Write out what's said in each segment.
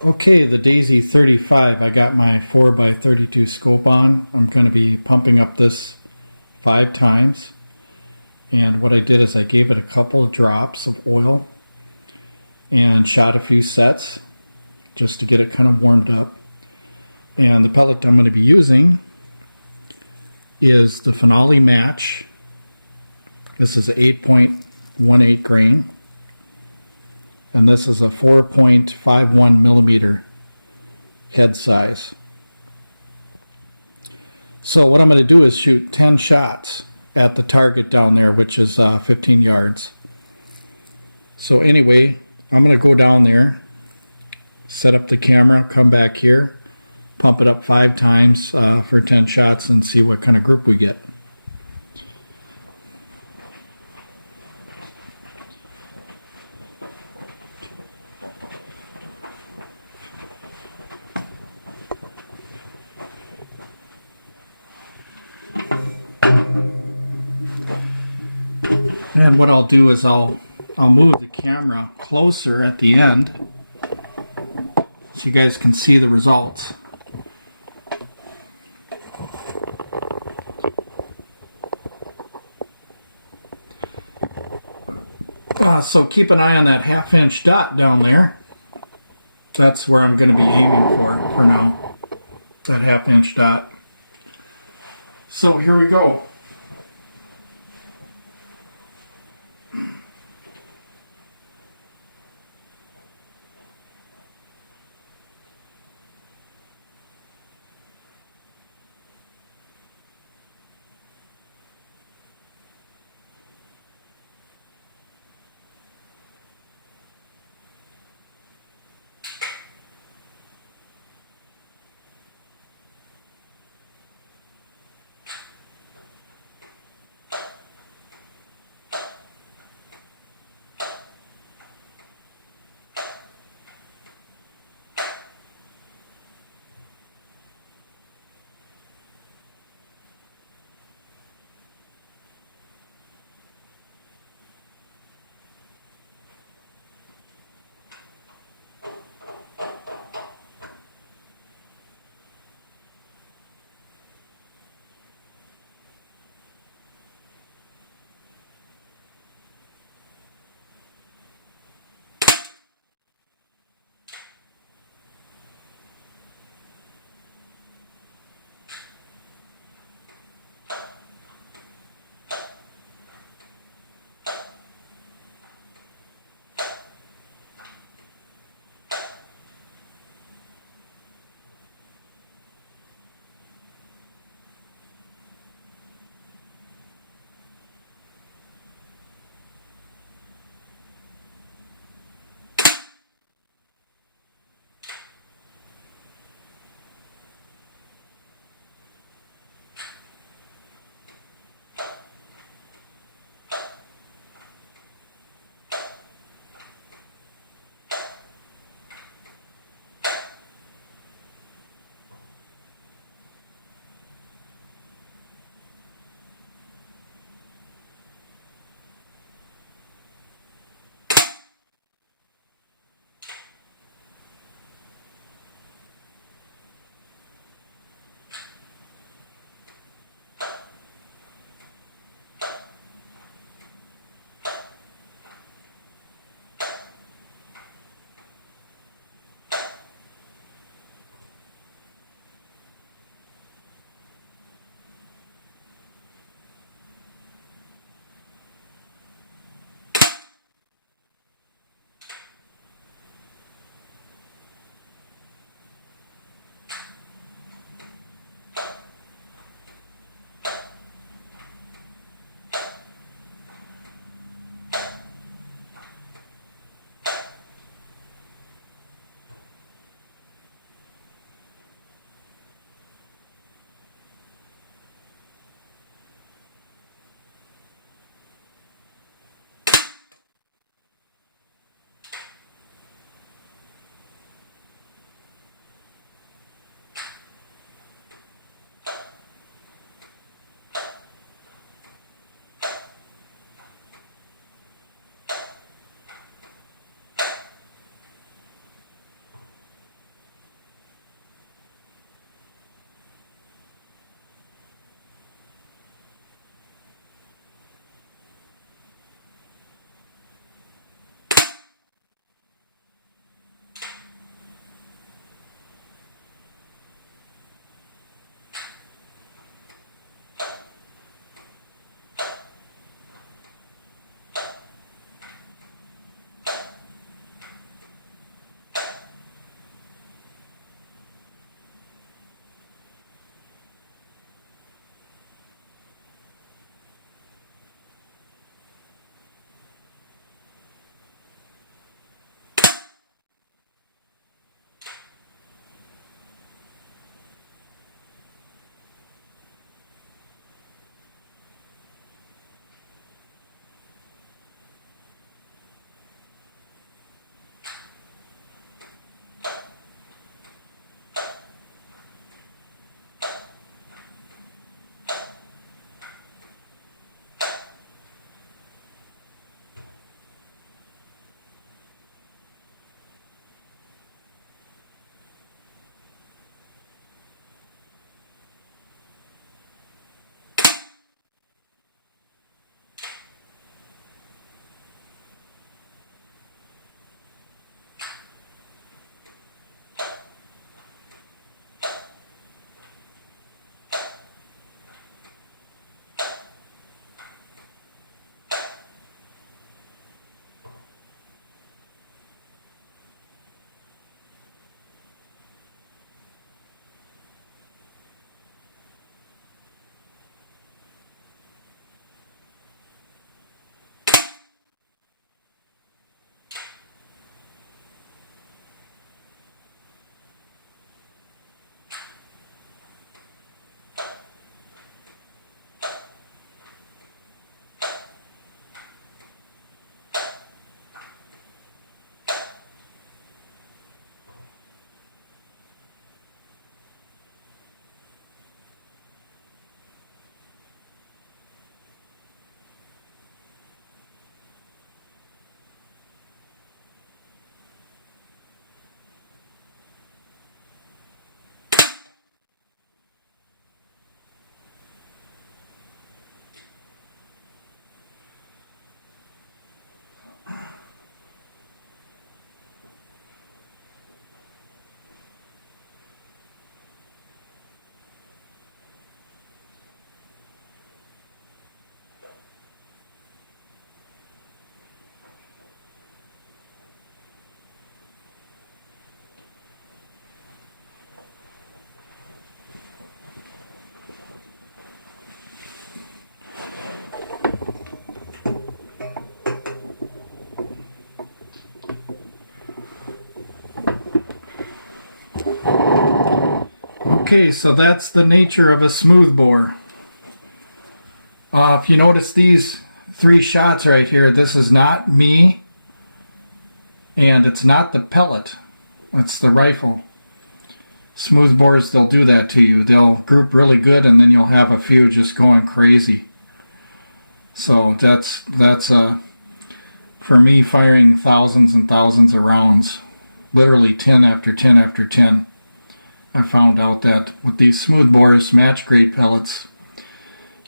Okay, the Daisy 35, I got my 4x32 scope on. I'm going to be pumping up this 5 times. And what I did is I gave it a couple of drops of oil and shot a few sets just to get it kind of warmed up. And the pellet I'm going to be using is the Finale Match. This is 8.18 grain. And this is a 4.51 millimeter head size. So what I'm going to do is shoot 10 shots at the target down there, which is 15 yards. So anyway, I'm going to go down there, set up the camera, come back here, pump it up 5 times for 10 shots and see what kind of group we get. And what I'll do is I'll move the camera closer at the end so you guys can see the results. So keep an eye on that 1/2 inch dot down there. That's where I'm going to be aiming for now. That 1/2 inch dot. So here we go. Okay, so that's the nature of a smooth bore. If you notice these 3 shots right here, this is not me, and it's not the pellet, it's the rifle. Smooth bores, they'll do that to you. They'll group really good, and then you'll have a few just going crazy. So that's for me, firing thousands and thousands of rounds, literally 10 after 10 after 10. I found out that with these smooth bores, match grade pellets,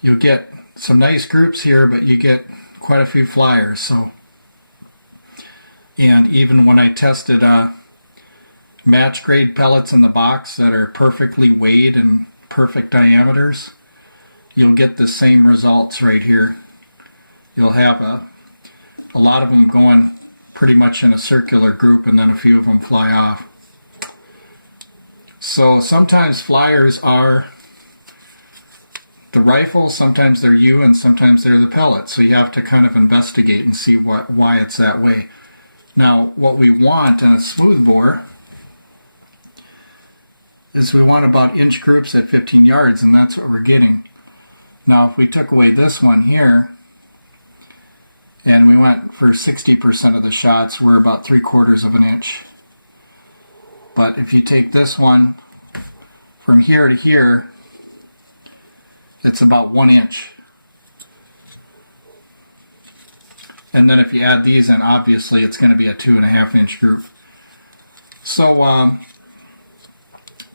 you get some nice groups here, but you get quite a few flyers. So, and even when I tested match grade pellets in the box that are perfectly weighed and perfect diameters, you'll get the same results right here. You'll have a lot of them going pretty much in a circular group, and then a few of them fly off. So sometimes flyers are the rifle, sometimes they're you, and sometimes they're the pellet. So you have to kind of investigate and see why it's that way. Now, what we want in a smooth bore is we want about inch groups at 15 yards, and that's what we're getting. Now, if we took away this one here, and we went for 60% of the shots, we're about 3/4 of an inch. But if you take this one from here to here, it's about 1 inch. And then if you add these in, obviously it's going to be a 2.5 inch group. So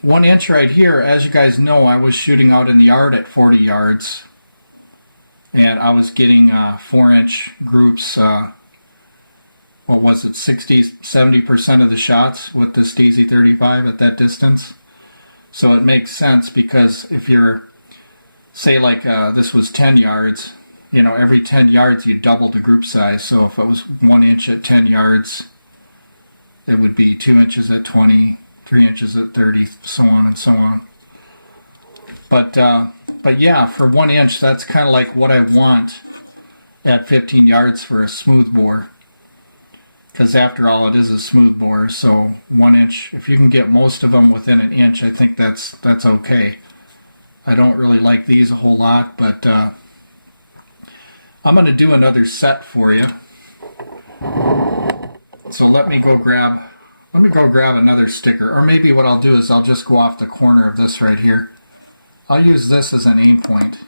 1 inch right here, as you guys know, I was shooting out in the yard at 40 yards. And I was getting 4-inch groups, what was it, 60-70% of the shots with this DZ35 at that distance. So it makes sense, because if you're, say like this was 10 yards, you know, every 10 yards you double the group size. So if it was 1 inch at 10 yards, it would be 2 inches at 20, 3 inches at 30, so on and so on. But yeah, for 1 inch, that's kind of like what I want at 15 yards for a smooth bore. Because after all, it is a smooth bore, so 1 inch, if you can get most of them within an inch, I think that's okay. I don't really like these a whole lot, but I'm going to do another set for you. So let me go grab another sticker, or maybe what I'll do is I'll just go off the corner of this right here. I'll use this as an aim point.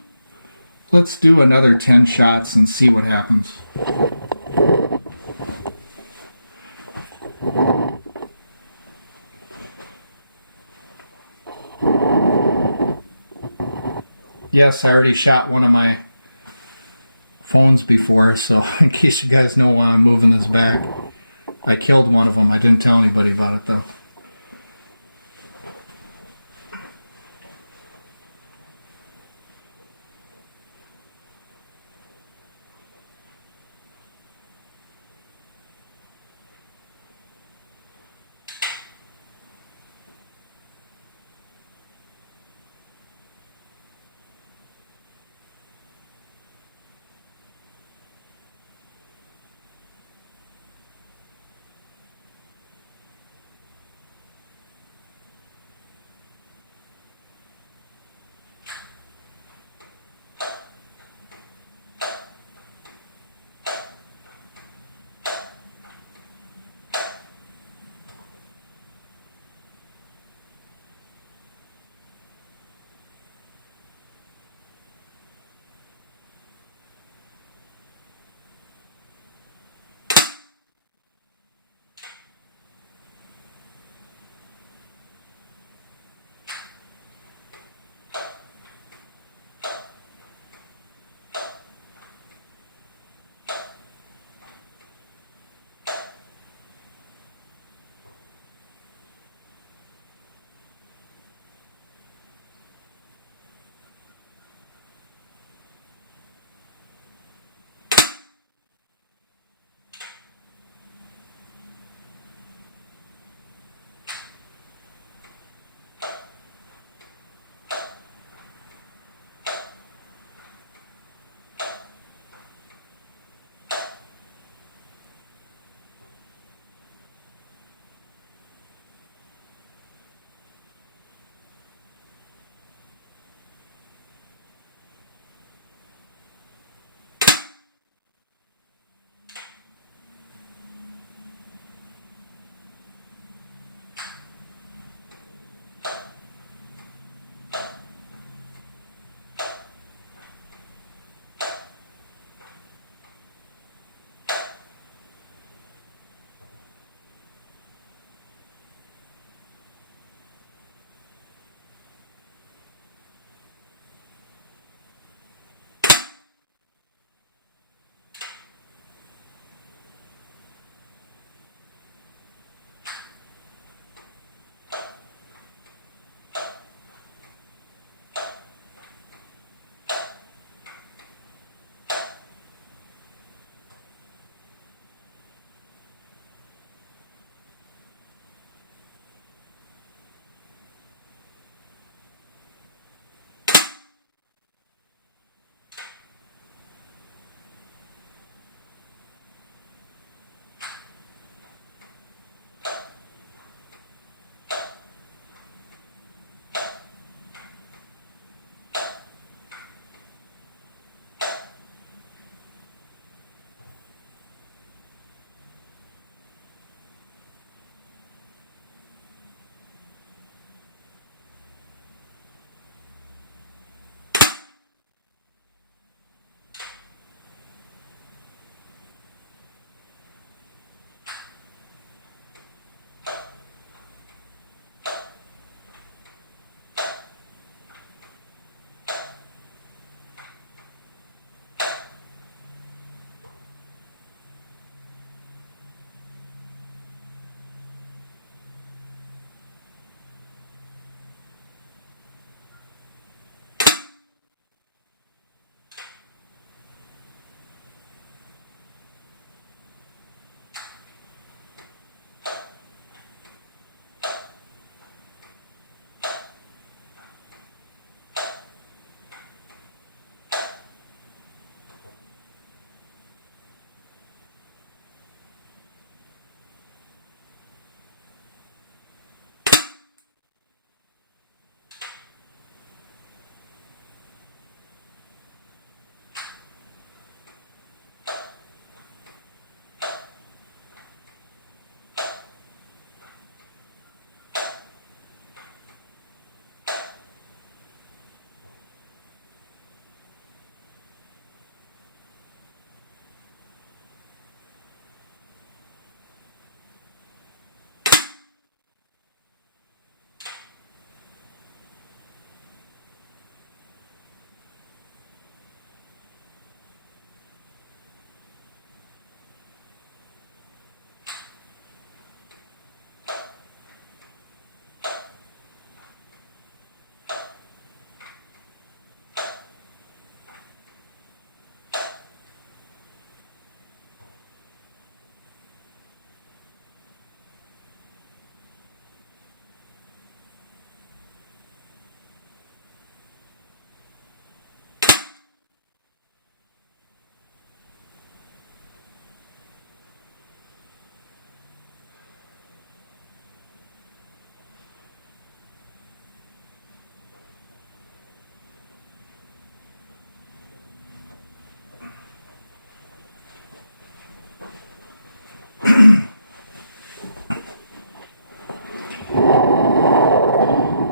Let's do another 10 shots and see what happens. Yes, I already shot one of my phones before, so in case you guys know why I'm moving this back. I killed one of them. I didn't tell anybody about it though.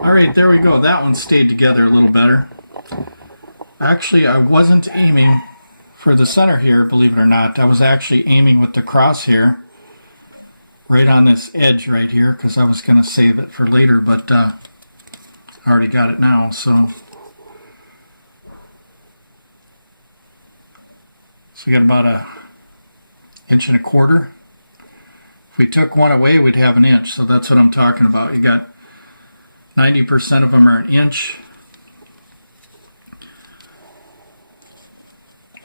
Alright, there we go. That one stayed together a little better. Actually, I wasn't aiming for the center here, believe it or not. I was actually aiming with the crosshair right on this edge right here, because I was going to save it for later, but I already got it now. So we got about 1.25 inches. If we took one away, we'd have 1 inch. So that's what I'm talking about. You got 90% of them are 1 inch.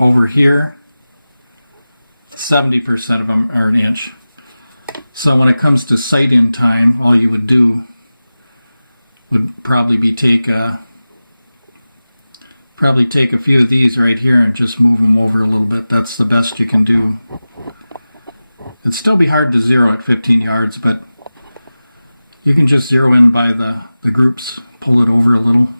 Over here, 70% of them are 1 inch. So when it comes to sight-in time, all you would do would probably be take a few of these right here and just move them over a little bit. That's the best you can do. It'd still be hard to zero at 15 yards, but you can just zero in by the groups, pull it over a little.